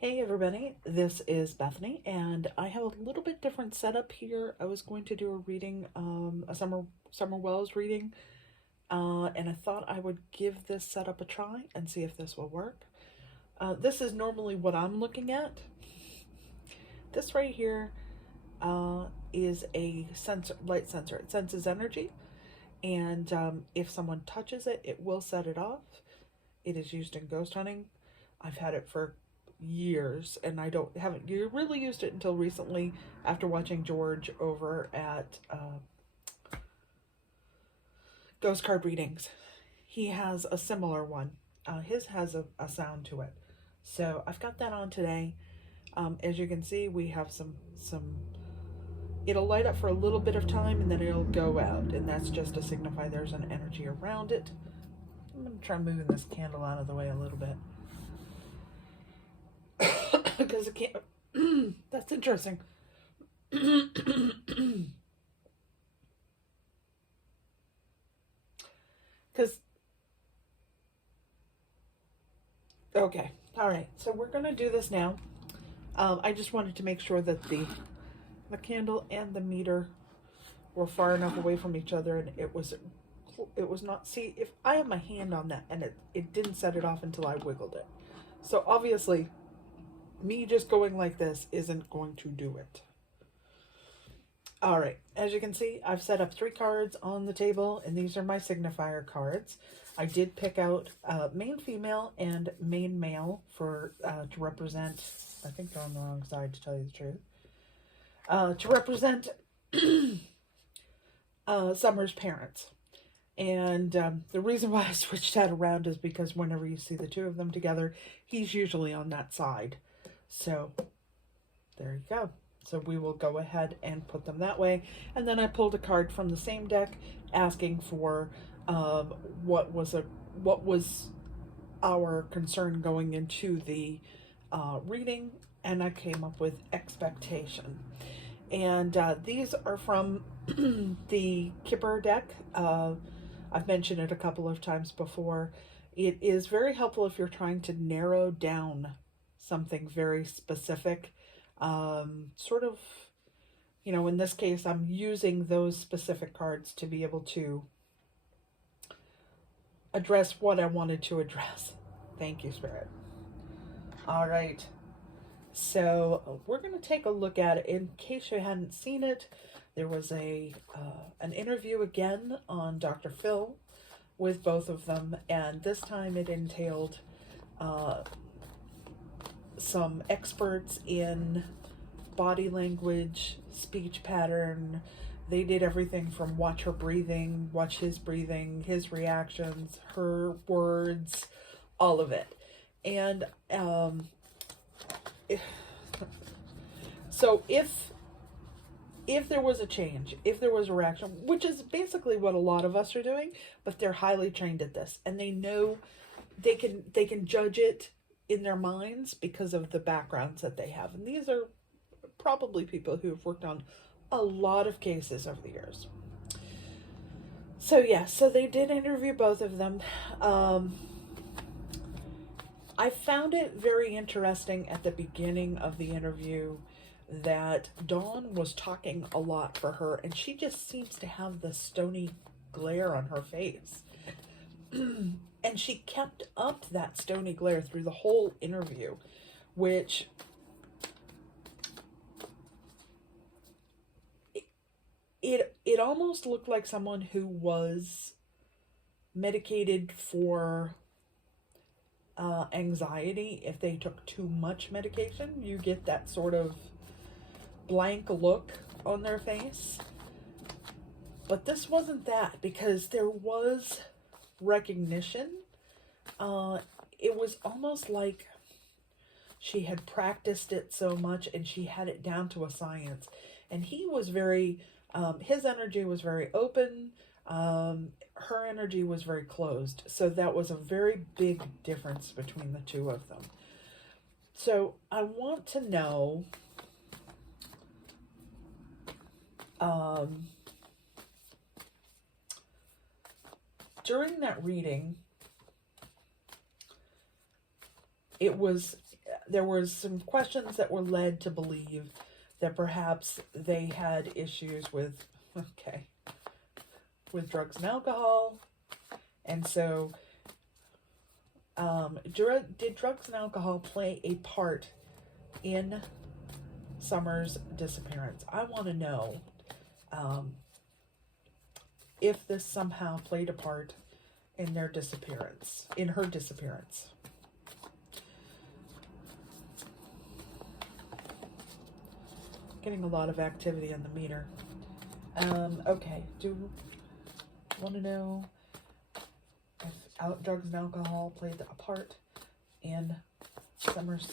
Hey everybody, this is Bethany, and I have a little bit different setup here. I was going to do a reading, a Summer Wells reading, and I thought I would give this setup a try and see if this will work. This is normally what I'm looking at. This right here is a light sensor. It senses energy, and if someone touches it, it will set it off. It is used in ghost hunting. I've had it for years, and I haven't really used it until recently after watching George over at Ghost Card Readings. He has a similar one. His has a sound to it, so I've got that on today. As you can see, we have some it'll light up for a little bit of time and then it'll go out, and that's just to signify there's an energy around it. I'm going to try moving this candle out of the way a little bit because it can't. That's interesting. Because okay, all right. So we're gonna do this now. I just wanted to make sure that the candle and the meter were far enough away from each other, and it was not. See, if I have my hand on that and it didn't set it off until I wiggled it. So obviously, me just going like this isn't going to do it. All right, as you can see, I've set up 3 cards on the table, and these are my signifier cards. I did pick out main female and main male for to represent. I think they're on the wrong side, to tell you the truth. To represent Summer's parents. And the reason why I switched that around is because whenever you see the 2 of them together, he's usually on that side. So there you go. So we will go ahead and put them that way. And then I pulled a card from the same deck asking for what was our concern going into the reading, and I came up with expectation. And these are from the Kipper deck. I've mentioned it a couple of times before. It is very helpful if you're trying to narrow down something very specific. Sort of, in this case, I'm using those specific cards to be able to address what I wanted to address. Thank you, Spirit. All right. So we're going to take a look at it. In case you hadn't seen it, there was an interview again on Dr. Phil with both of them, and this time it entailed some experts in body language, speech pattern. They did everything from watch her breathing, watch his breathing, his reactions, her words, all of it. And so if there was a change, if there was a reaction, which is basically what a lot of us are doing, but they're highly trained at this, and they know they can judge it in their minds because of the backgrounds that they have. And these are probably people who have worked on a lot of cases over the years. So yeah, so they did interview both of them. I found it very interesting at the beginning of the interview that Dawn was talking a lot for her, and she just seems to have the stony glare on her face. And she kept up that stony glare through the whole interview, which it almost looked like someone who was medicated for anxiety. If they took too much medication, you get that sort of blank look on their face. But this wasn't that, because there was recognition. It was almost like she had practiced it so much and she had it down to a science. And he was very, his energy was very open. Her energy was very closed. So that was a very big difference between the 2 of them. So I want to know, during that reading, it was there was some questions that were led to believe that perhaps they had issues with, with drugs and alcohol. And so, did drugs and alcohol play a part in Summer's disappearance? I want to know if this somehow played a part in their disappearance, in her disappearance. Getting a lot of activity on the meter. Okay, do you want to know if drugs and alcohol played a part in Summer's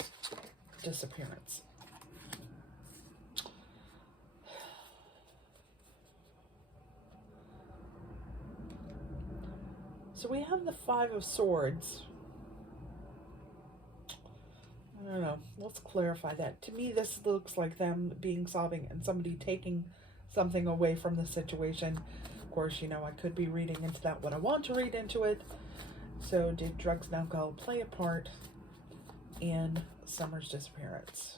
disappearance? So we have the Five of Swords. I don't know. Let's clarify that. To me, this looks like them being sobbing and somebody taking something away from the situation. Of course, you know, I could be reading into that what I want to read into it. So did drugs and alcohol play a part in Summer's disappearance?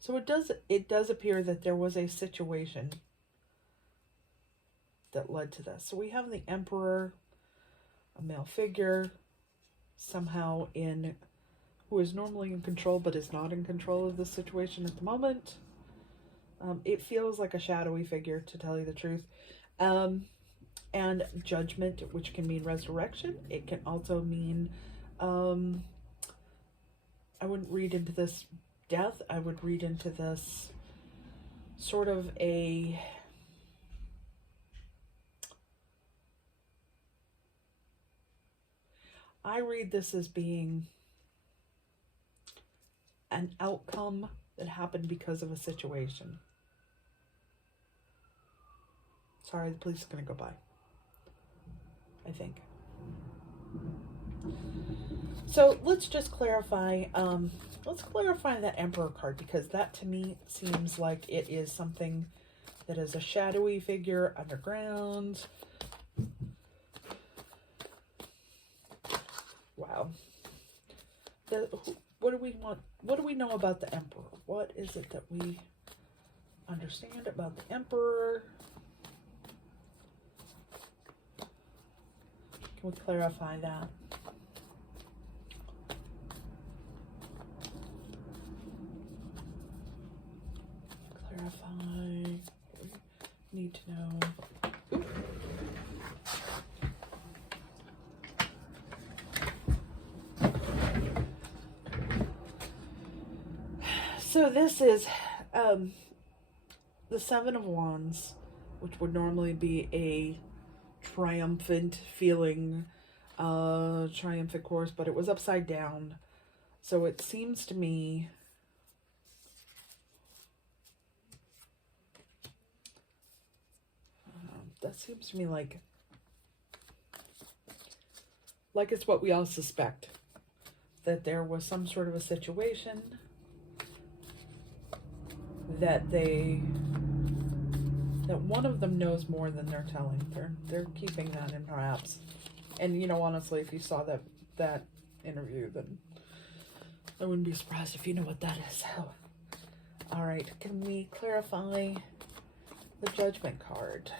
So it does appear that there was a situation that led to this. So we have the Emperor, a male figure, somehow who is normally in control but is not in control of the situation at the moment. It feels like a shadowy figure, to tell you the truth. And Judgment, which can mean resurrection. It can also mean, I wouldn't read into this death. I would read into this sort of I read this as being an outcome that happened because of a situation. Sorry, the police is going to go by, I think. So let's just clarify, that Emperor card, because that to me seems like it is something that is a shadowy figure underground. Wow. What do we want? What do we know about the Emperor? What is it that we understand about the Emperor? Can we clarify that? Clarify. We need to know. Ooh. So this is the Seven of Wands, which would normally be a triumphant feeling, triumphant course, but it was upside down. So it seems to me that seems to me like it's what we all suspect, that there was some sort of a situation that one of them knows more than they're telling. They're keeping that in wraps. And you know, honestly, if you saw that interview, then I wouldn't be surprised if you know what that is. So, all right, can we clarify the Judgment card?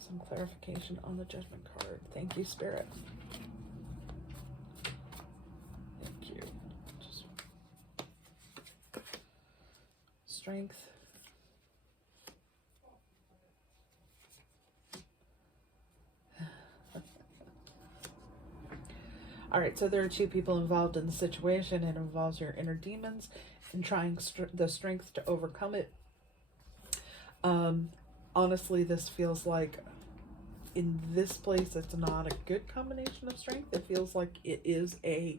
Some clarification on the Judgment card. Thank you, Spirit. Strength. All right, so there are two people involved in the situation. It involves your inner demons and trying the strength to overcome it. Honestly, this feels like in this place, it's not a good combination of strength. It feels like it is a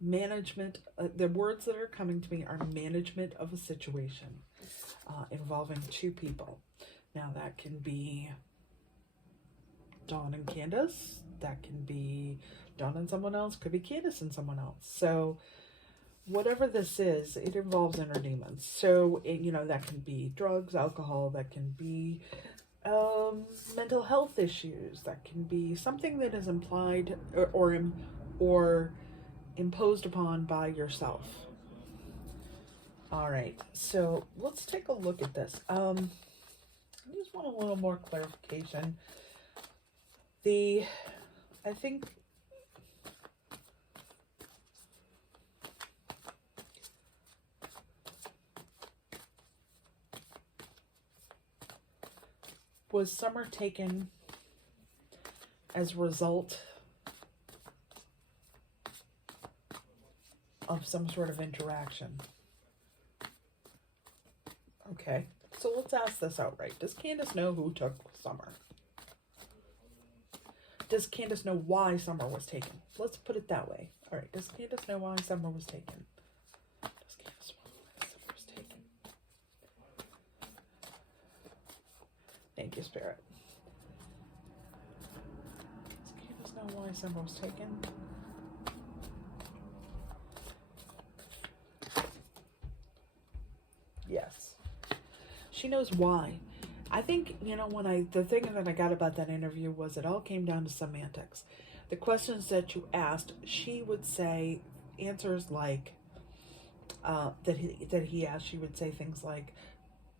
management. The words that are coming to me are management of a situation involving two people. Now that can be Don and Candace. That can be Don and someone else. Could be Candace and someone else. So whatever this is, it involves inner demons. So, that can be drugs, alcohol, that can be mental health issues, that can be something that is implied or imposed upon by yourself. All right, so let's take a look at this. I just want a little more clarification. I think was Summer taken as a result of some sort of interaction? Okay, so let's ask this outright. Does Candace know who took Summer? Does Candace know why Summer was taken? Let's put it that way. All right, does Candace know why Summer was taken? Does Candace know why Summer was taken? Thank you, Spirit. Does Candace know why Summer was taken? Yes. She knows why. I think, the thing that I got about that interview was it all came down to semantics. The questions that you asked, she would say answers like, that he asked, she would say things like,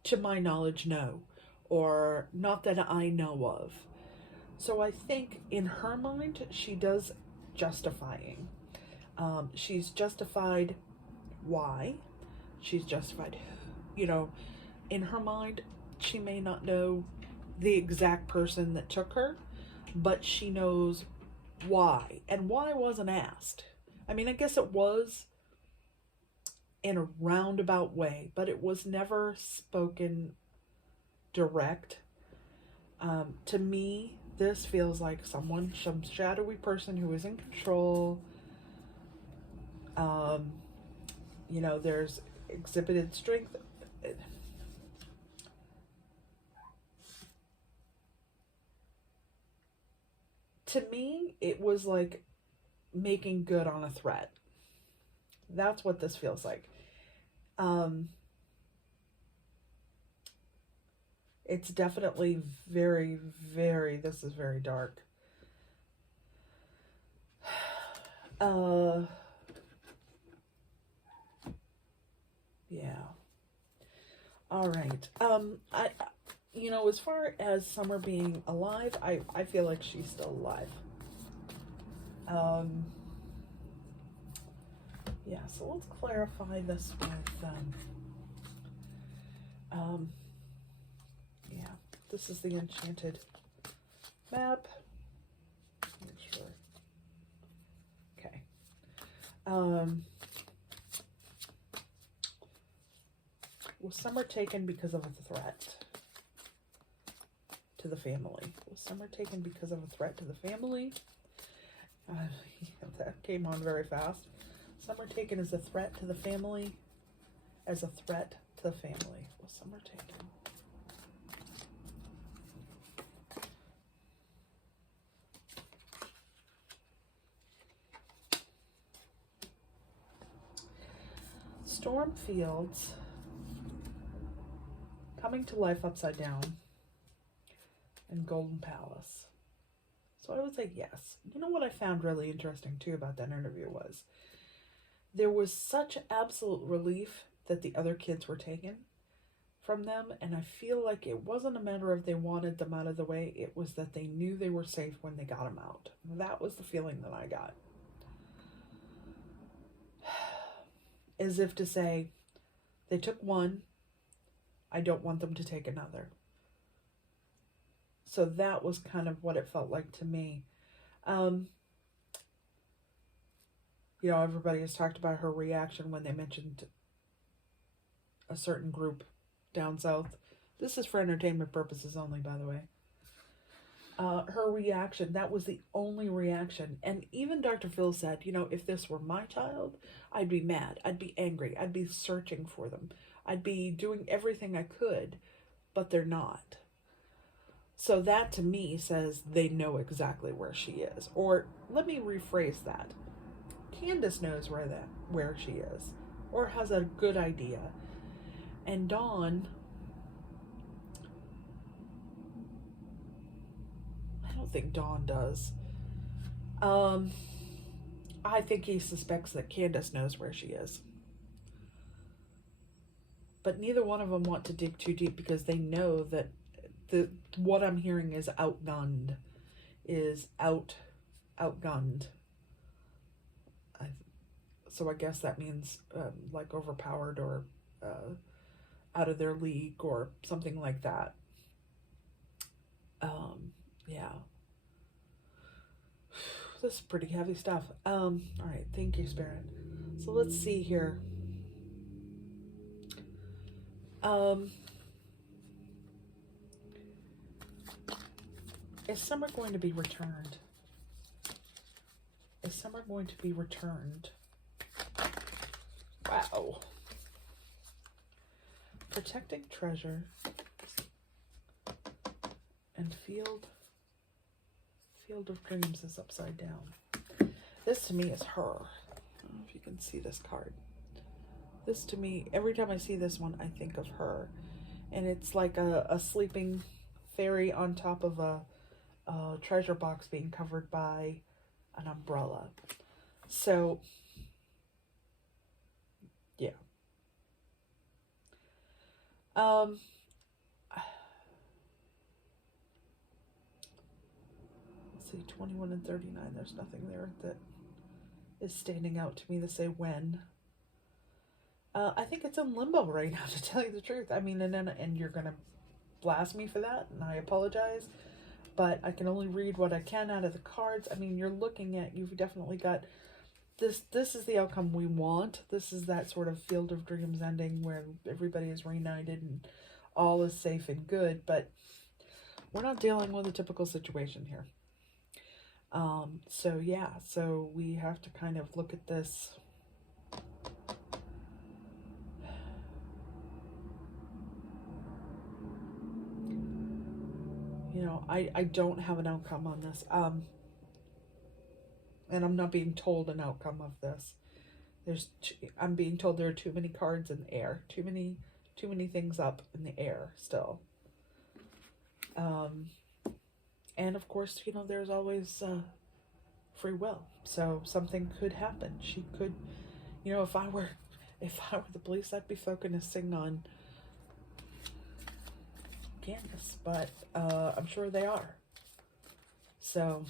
to my knowledge, no, or not that I know of. So I think in her mind, she does justifying. She's justified why. She's justified, in her mind, she may not know the exact person that took her, but she knows why. And why wasn't asked. I mean, I guess it was in a roundabout way, but it was never spoken direct. To me, this feels like some shadowy person who is in control. There's exhibited strength. To me, it was like making good on a threat. That's what this feels like. It's definitely very, very, this is very dark. Yeah. All right. As far as Summer being alive, I feel like she's still alive. Yeah, so let's clarify this with, yeah, this is the enchanted map. Make sure. Okay. Was Summer taken because of a threat to the family? Was Summer taken because of a threat to the family? That came on very fast. Summer taken as a threat to the family? As a threat to the family. Was Summer taken? Stormfields coming to life upside down and Golden Palace. So I would say yes. You know what I found really interesting too about that interview was there was such absolute relief that the other kids were taken from them, and I feel like it wasn't a matter of they wanted them out of the way, it was that they knew they were safe when they got them out. That was the feeling that I got. As if to say, they took one, I don't want them to take another. So that was kind of what it felt like to me. Everybody has talked about her reaction when they mentioned a certain group down south. This is for entertainment purposes only, by the way. Her reaction, that was the only reaction. And even Dr. Phil said, if this were my child, I'd be mad. I'd be angry. I'd be searching for them. I'd be doing everything I could, but they're not. So that to me says they know exactly where she is. Or let me rephrase that. Candace knows where she is, or has a good idea. And Don, I don't think Don does. I think he suspects that Candace knows where she is. But neither one of them want to dig too deep because they know that what I'm hearing is outgunned. Outgunned. So I guess that means like overpowered or out of their league or something like that. Yeah. This is pretty heavy stuff. All right, thank you, Spirit. So let's see here. Is Summer going to be returned? Is Summer going to be returned? Wow. Protecting treasure and field of dreams is upside down. This to me is her. I don't know if you can see this card. This to me, every time I see this one, I think of her. And it's like a sleeping fairy on top of a treasure box being covered by an umbrella. So, yeah. Let's see, 21 and 39. There's nothing there that is standing out to me to say when. I think it's in limbo right now, to tell you the truth. I mean, and you're gonna blast me for that, and I apologize, but I can only read what I can out of the cards. I mean, you've definitely got this. This is the outcome we want. This is that sort of Field of Dreams ending where everybody is reunited and all is safe and good, but we're not dealing with a typical situation here. So yeah, so we have to kind of look at this. You know, I don't have an outcome on this. And I'm not being told an outcome of this. I'm being told there are too many cards in the air. Too many things up in the air still. And of course, you know, there's always free will. So something could happen. She could, you know, if I were the police, I'd be focusing on Candace, but I'm sure they are. So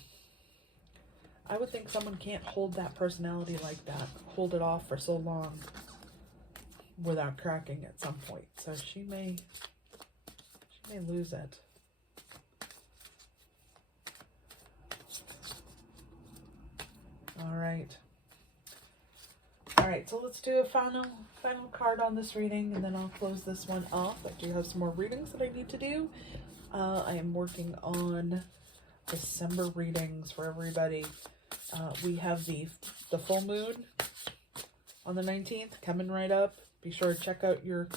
I would think someone can't hold that personality like that, hold it off for so long without cracking at some point. So she may lose it. All right, so let's do a final card on this reading, and then I'll close this one off. I do have some more readings that I need to do. I am working on December readings for everybody. We have the full moon on the 19th coming right up. Be sure to check out your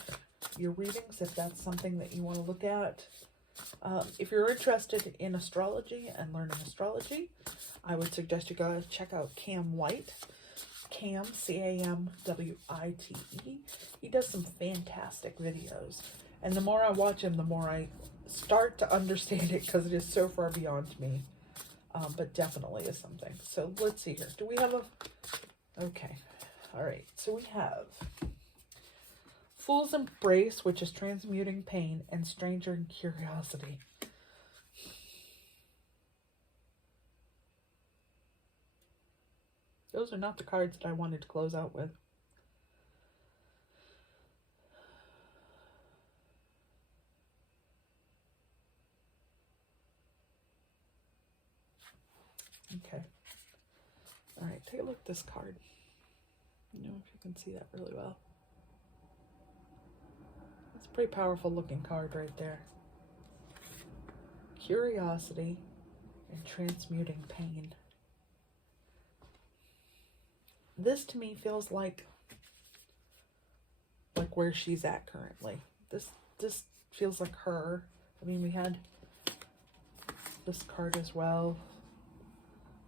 readings if that's something that you want to look at. If you're interested in astrology and learning astrology, I would suggest you guys check out Cam White. Cam, C-A-M-W-I-T-E. He does some fantastic videos. And the more I watch him, the more I start to understand it, because it is so far beyond me. But definitely is something. So let's see here. Do we have a... Okay. All right. So we have Fool's Embrace, which is transmuting pain, and Stranger in Curiosity. Those are not the cards that I wanted to close out with. Okay. All right, take a look at this card. I don't know if you can see that really well. It's a pretty powerful looking card right there. Curiosity and transmuting pain. This to me feels like where she's at currently. This feels like her. I mean, we had this card as well.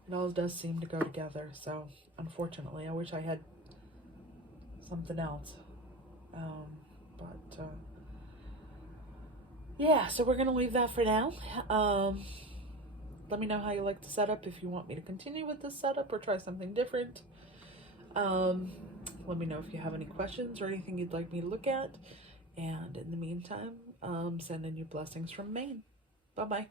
It all does seem to go together, so unfortunately, I wish I had something else. But yeah, so we're going to leave that for now. Let me know how you like the setup, if you want me to continue with this setup or try something different. Let me know if you have any questions or anything you'd like me to look at. And in the meantime, sending you blessings from Maine. Bye-bye.